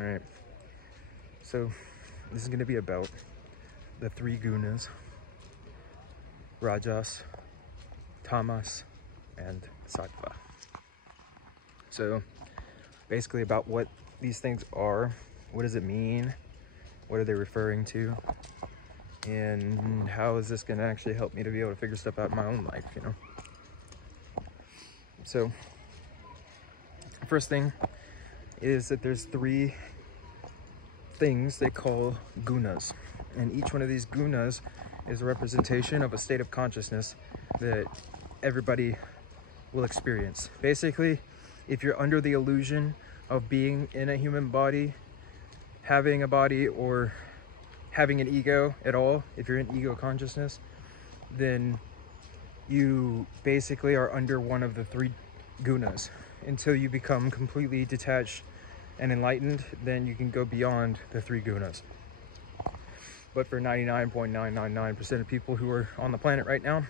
All right. So this is going to be about the 3 gunas: Rajas, Tamas, and Sattva. So basically about what these things are, what does it mean, what are they referring to, and how is this going to actually help me to be able to figure stuff out in my own life, you know? So first thing is that there's 3 things they call gunas, and each one of these gunas is a representation of a state of consciousness that everybody will experience. Basically, if you're under the illusion of being in a human body, having a body, or having an ego at all, if you're in ego consciousness, then you basically are under one of the 3 gunas. Until you become completely detached and enlightened, then you can go beyond the 3 gunas. But for 99.999% of people who are on the planet right now,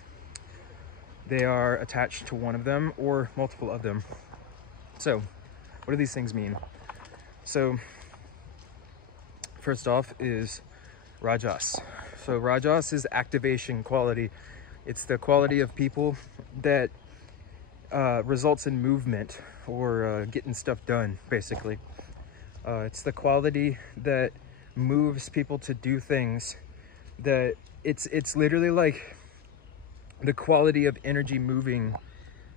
they are attached to one of them or multiple of them. So what do these things mean? So first off is Rajas. So Rajas is activation quality. It's the quality of people that results in movement or getting stuff done, basically. It's the quality that moves people to do things that it's literally like the quality of energy moving,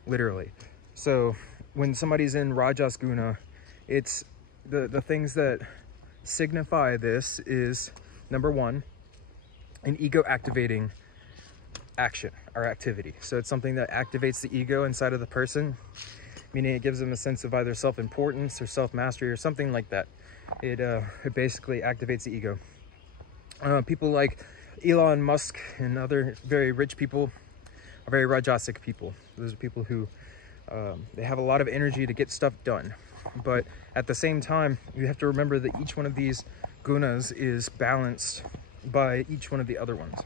literally. So when somebody's in Rajas Guna, it's the things that signify this is, number 1, an ego activating action or activity. So it's something that activates the ego inside of the person, meaning it gives them a sense of either self-importance or self-mastery or something like that. It basically activates the ego. People like Elon Musk and other very rich people are very Rajasic people. Those are people who they have a lot of energy to get stuff done. But at the same time, you have to remember that each one of these gunas is balanced by each one of the other ones.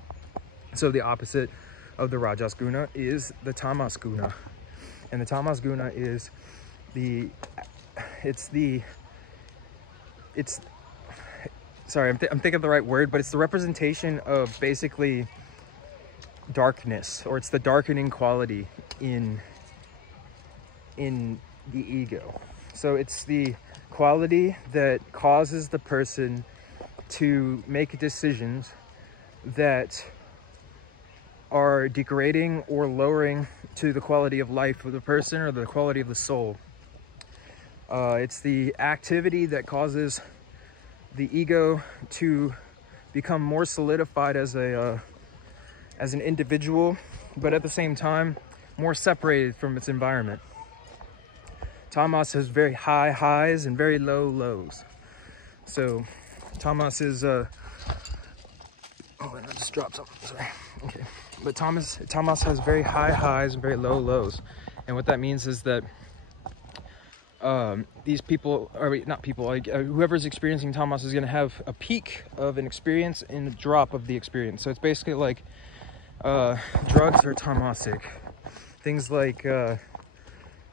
So the opposite of the Rajas Guna is the Tamas Guna. And the Tamas Guna is sorry, I'm thinking of the right word, but it's the representation of basically darkness, or it's the darkening quality in the ego. So it's the quality that causes the person to make decisions that are degrading or lowering to the quality of life of the person or the quality of the soul. It's the activity that causes the ego to become more solidified as an individual, but at the same time more separated from its environment. Tamas has very high highs and very low lows. So Tamas is oh, and I just dropped something. Sorry. Okay. But Tamas has very high highs and very low lows. And what that means is that these people, or not people, like whoever's experiencing Tamas is going to have a peak of an experience and a drop of the experience. So it's basically like drugs are tamasic. Things like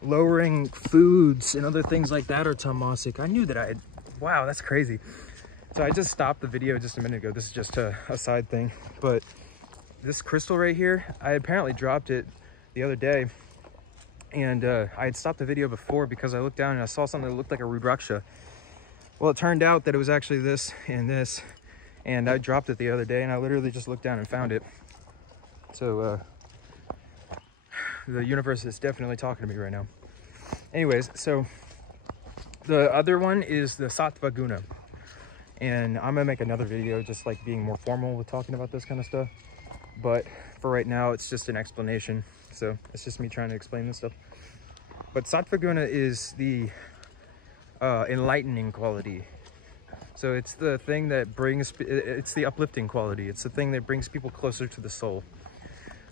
lowering foods and other things like that are tamasic. I knew that wow, that's crazy. So I just stopped the video just a minute ago. This is just a side thing. But this crystal right here, I apparently dropped it the other day. And I had stopped the video before because I looked down and I saw something that looked like a Rudraksha. Well, it turned out that it was actually this and this. And I dropped it the other day and I literally just looked down and found it. So the universe is definitely talking to me right now. Anyways, so the other one is the Sattva Guna. And I'm gonna make another video just like being more formal with talking about this kind of stuff. But for right now, it's just an explanation. So it's just me trying to explain this stuff. But Sattva Guna is the enlightening quality. So it's the thing that brings, it's the uplifting quality. It's the thing that brings people closer to the soul.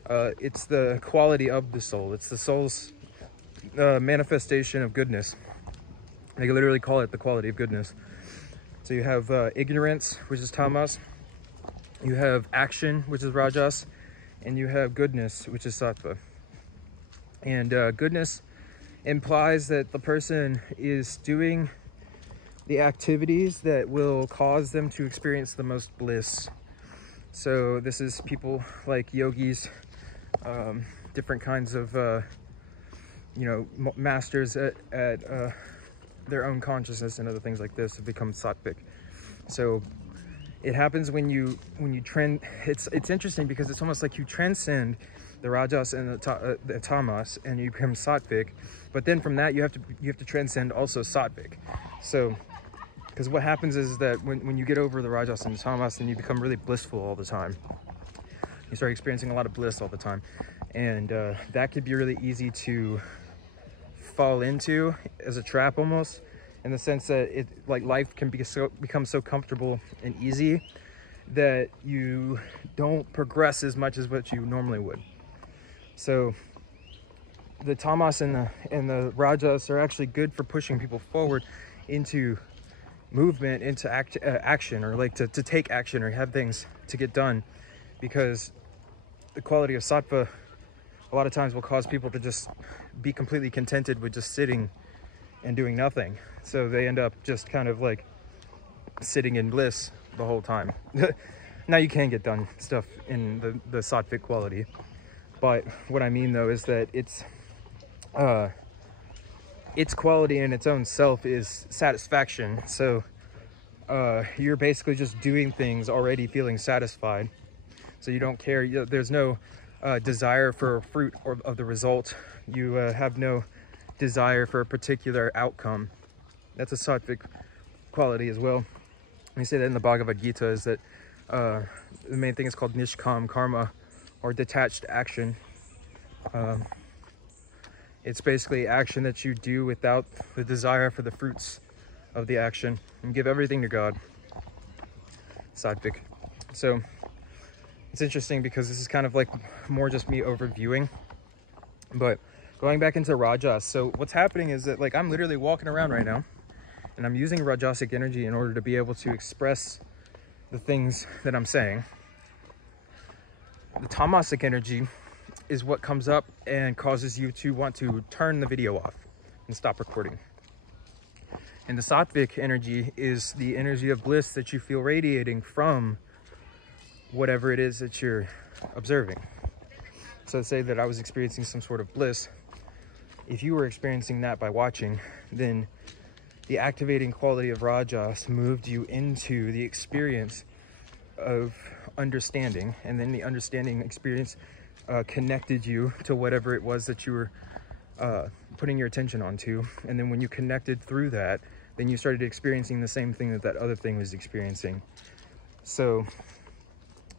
It's the quality of the soul. It's the soul's manifestation of goodness. They literally call it the quality of goodness. So you have ignorance, which is Tamas. You have action, which is Rajas. And you have goodness, which is Sattva. And goodness implies that the person is doing the activities that will cause them to experience the most bliss. So this is people like yogis, different kinds of masters at their own consciousness and other things like this have become sattvic. So it happens when you trend. It's interesting because it's almost like you transcend the rajas and the tamas, and you become sattvic. But then from that you have to transcend also sattvic. So because what happens is that when you get over the rajas and the tamas, then you become really blissful all the time. You start experiencing a lot of bliss all the time, and that could be really easy to fall into as a trap, almost, in the sense that life can become so comfortable and easy that you don't progress as much as what you normally would. So the tamas and the rajas are actually good for pushing people forward into movement, into action, or like to take action or have things to get done, because the quality of sattva a lot of times will cause people to just be completely contented with just sitting and doing nothing. So they end up just kind of like sitting in bliss the whole time. Now you can get done stuff in the sattvic quality, but what I mean though is that its quality in its own self is satisfaction. So you're basically just doing things already feeling satisfied. So you don't care. There's no desire for fruit of the result. You have no desire for a particular outcome. That's a sattvic quality as well. We say that in the Bhagavad Gita, is that the main thing is called nishkam karma, or detached action. It's basically action that you do without the desire for the fruits of the action, and give everything to God. Sattvic. So it's interesting because this is kind of like more just me overviewing, but going back into rajas. So what's happening is that, like, I'm literally walking around right now and I'm using rajasic energy in order to be able to express the things that I'm saying. The tamasic energy is what comes up and causes you to want to turn the video off and stop recording. And the sattvic energy is the energy of bliss that you feel radiating from whatever it is that you're observing. So say that I was experiencing some sort of bliss. If you were experiencing that by watching, then the activating quality of rajas moved you into the experience of understanding, and then the understanding experience connected you to whatever it was that you were putting your attention onto. And then when you connected through that, then you started experiencing the same thing that other thing was experiencing. So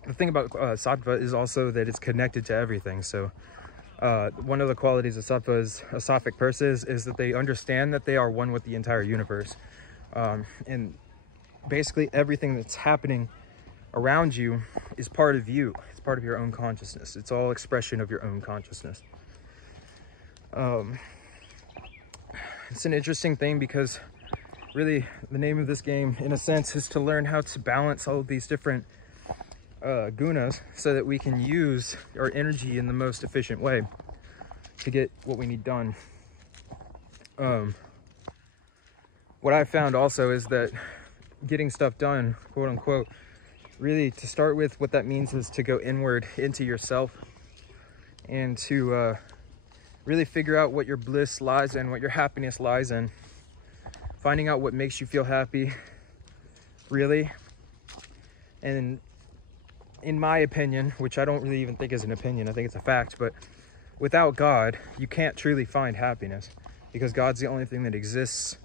the thing about sattva is also that it's connected to everything. So one of the qualities of sattva's sattvic persons is that they understand that they are one with the entire universe. And basically everything that's happening around you is part of you. It's part of your own consciousness. It's all expression of your own consciousness. It's an interesting thing because really the name of this game, in a sense, is to learn how to balance all of these different gunas so that we can use our energy in the most efficient way to get what we need done. What I found also is that getting stuff done, quote unquote, really, to start with, what that means is to go inward into yourself and to really figure out what your bliss lies in, what your happiness lies in, finding out what makes you feel happy, really. And in my opinion, which I don't really even think is an opinion, I think it's a fact, but without God, you can't truly find happiness, because God's the only thing that exists,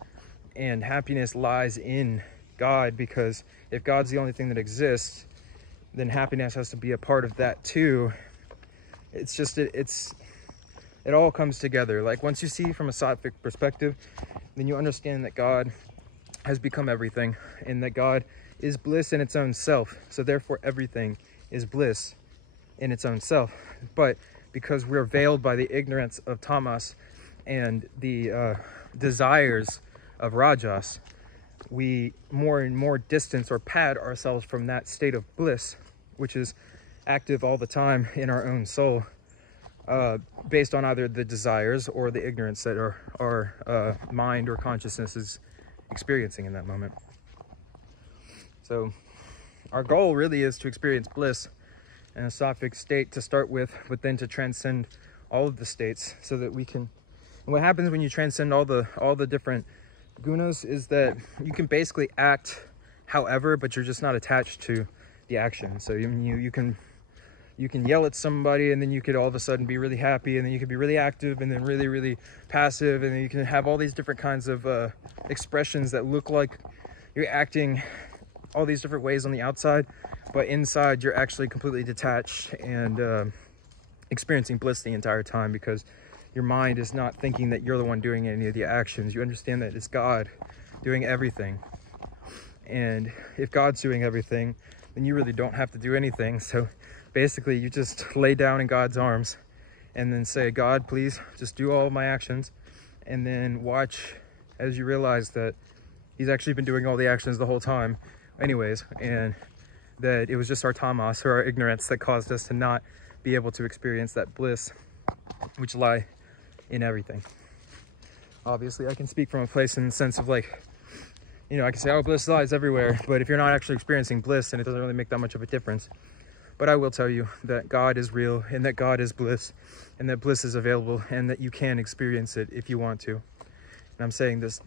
and happiness lies in God, because if God's the only thing that exists, then happiness has to be a part of that too. It's just, it all comes together. Like, once you see from a sattvic perspective, then you understand that God has become everything, and that God is bliss in its own self. So therefore everything is bliss in its own self. But because we're veiled by the ignorance of tamas and the desires of rajas, we more and more distance or pad ourselves from that state of bliss, which is active all the time in our own soul, based on either the desires or the ignorance that our mind or consciousness is experiencing in that moment. So our goal really is to experience bliss in a sattvic state to start with, but then to transcend all of the states so that we can. And what happens when you transcend all the different gunas is that you can basically act however, but you're just not attached to the action. So you can yell at somebody, and then you could all of a sudden be really happy, and then you could be really active, and then really, really passive, and then you can have all these different kinds of expressions that look like you're acting all these different ways on the outside, but inside you're actually completely detached and experiencing bliss the entire time, because your mind is not thinking that you're the one doing any of the actions. You understand that it's God doing everything. And if God's doing everything, then you really don't have to do anything. So basically you just lay down in God's arms and then say, God, please just do all of my actions. And then watch as you realize that he's actually been doing all the actions the whole time anyways, and that it was just our tamas, or our ignorance, that caused us to not be able to experience that bliss which lie in everything. Obviously I can speak from a place in the sense of, like, you know, I can say, oh, bliss lies everywhere, but if you're not actually experiencing bliss, then it doesn't really make that much of a difference. But I will tell you that God is real, and that God is bliss, and that bliss is available, and that you can experience it if you want to. And I'm saying this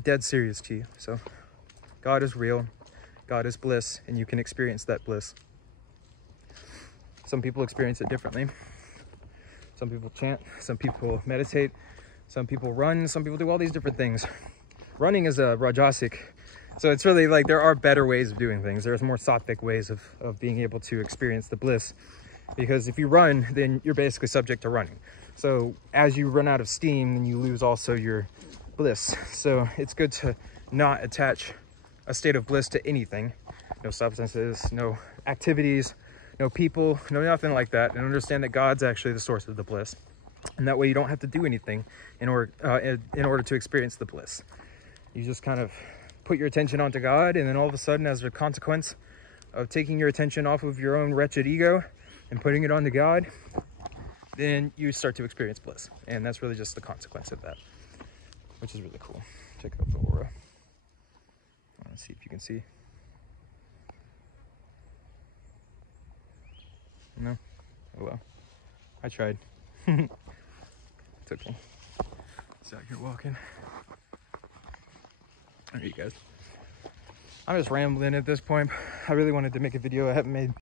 dead serious to you. So God is real, God is bliss, and you can experience that bliss. Some people experience it differently. Some people chant, some people meditate, some people run, some people do all these different things. Running is a rajasic, so it's really like there are better ways of doing things. There's more sattvic ways of being able to experience the bliss, because if you run, then you're basically subject to running. So as you run out of steam, then you lose also your bliss. So it's good to not attach a state of bliss to anything. No substances, no activities, no people, no nothing like that, and understand that God's actually the source of the bliss. And that way you don't have to do anything in order to experience the bliss. You just kind of put your attention onto God, and then all of a sudden, as a consequence of taking your attention off of your own wretched ego and putting it onto God, then you start to experience bliss. And that's really just the consequence of that, which is really cool. Check out the aura. Let's see if you can see. No? Oh well. I tried. It's okay. It's out here walking. Alright, you guys. I'm just rambling at this point. I really wanted to make a video. I haven't made